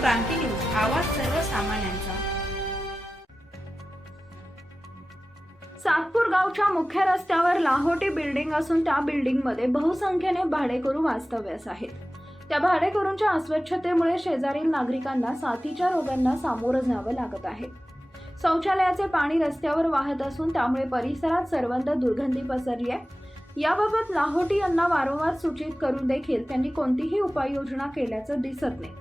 क्रांती news आवाज सर्वसामान्यांचा. सातपूर गावच्या मुख्य रस्त्यावर लाहोटी बिल्डिंग असून त्या बिल्डिंगमध्ये बहुसंख्येने भाडेकरू वास्तव्यास आहेत. त्या भाडेकरूंच्या अस्वच्छतेमुळे शेजारील नागरिकांना साथीच्या रोगांना सामोरं जावं लागत आहे. शौचालयाचे पाणी रस्त्यावर वाहत असून त्यामुळे परिसरात सर्वंत दुर्गंधी पसरली आहे. याबाबत लाहोटी यांना वारंवार सूचित करून देखील त्यांनी कोणतीही उपाययोजना केल्याचं दिसत नाही.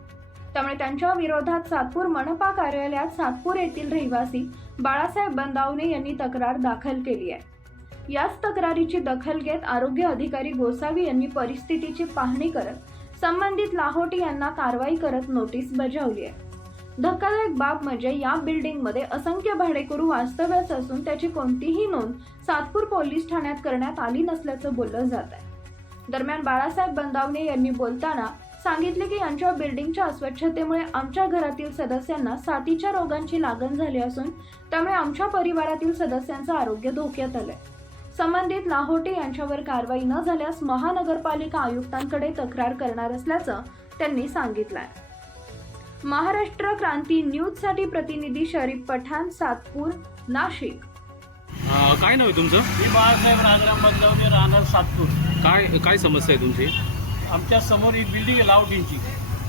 त्यामुळे त्यांच्या विरोधात सातपूर मनपा कार्यालयात सातपूर येथील रहिवासी बाळासाहेब बंदावणे यांनी तक्रार दाखल केली आहे. याच तक्रारीची दखल घेत आरोग्य अधिकारी गोसावी यांनी परिस्थितीची पाहणी करत संबंधित लाहोटी यांना कारवाई करत नोटीस बजावली आहे. धक्कादायक बाब म्हणजे या बिल्डिंगमध्ये असंख्य भाडेकरू वास्तव्यास असून त्याची कोणतीही नोंद सातपूर पोलीस ठाण्यात करण्यात आली नसल्याचं बोललं जात आहे. दरम्यान बाळासाहेब बंदावणे यांनी बोलताना सांगितले की यांच्या बिल्डिंगच्या अस्वच्छतेमुळे आमच्या घरातील सदस्यांना साथीच्या रोगांची लागण झाली असून त्यामुळे आमच्या परिवारातील सदस्यांचं आरोग्य धोक्यात आलंय. संबंधित लाहोटे यांच्यावर कारवाई न झाल्यास महानगरपालिका आयुक्तांकडे तक्रार करणार असल्याचं त्यांनी सांगितलंय. महाराष्ट्र क्रांती न्यूजसाठी प्रतिनिधी शरीफ पठाण सातपूर नाशिक. काय नाव आहे तुमचं? मी बाळासाहेब राजाराम बदलावणे राहणार सातपूर. काय काय समस्या आहे तुमची? आमच्यासमोर एक बिल्डिंग आहे लावटींची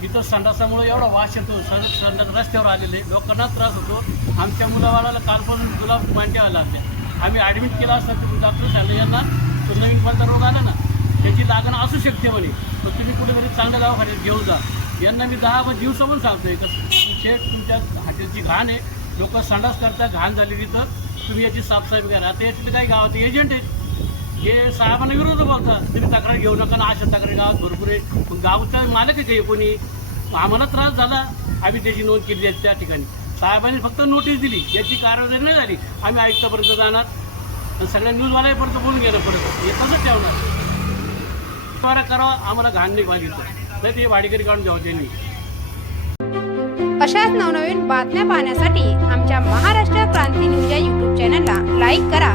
तिथं संडासामुळे एवढा वास येतो सर संडास रस्त्यावर आलेले लोकांना त्रास होतो. आमच्या मुलाबाळाला कालपासून गुलाब मांड्या लागल्या. आम्ही ॲडमिट केला असता तर डॉक्टर सांगले यांना तो नवीन कोणता रोग आला ना त्याची लागण असू शकते म्हणे. तर तुम्ही कुठेतरी चांगल्या दवाखान्यात घेऊन जा. यांना मी दहा पण दिवसा पण सांगतोय कसं शेठ तुमच्या हॉटेलची घाण आहे. लोक संडास करता घाण झाली तिथं तुम्ही याची साफसफाई करा. आता याचे काही गावात एजंट आहेत. हे साहेबांना विरोध बोलतात तुम्ही तक्रार घेऊ नका ना अशा तक्रारी गावात भरपूर आहे. पण गावचा मालक आहे ते कोणी. आम्हाला त्रास झाला. आम्ही त्याची नोंद केली आहे त्या ठिकाणी. साहेबांनी फक्त नोटीस दिली. याची कारवाई नाही झाली. आम्ही आयुक्तापर्यंत जाणार. सगळ्या न्यूजवाल्यापर्यंत बोलून घेणार परत. हे तसंच ठेवणार? निवारा करावा आम्हाला घाण नाही पाहिजे नाही ते वाडीकरी काढून घ्यावं त्यांनी अशाच नवनवीन बातम्या पाहण्यासाठी आमच्या महाराष्ट्र क्रांती न्यूज या यूट्यूब चॅनलला लाईक करा.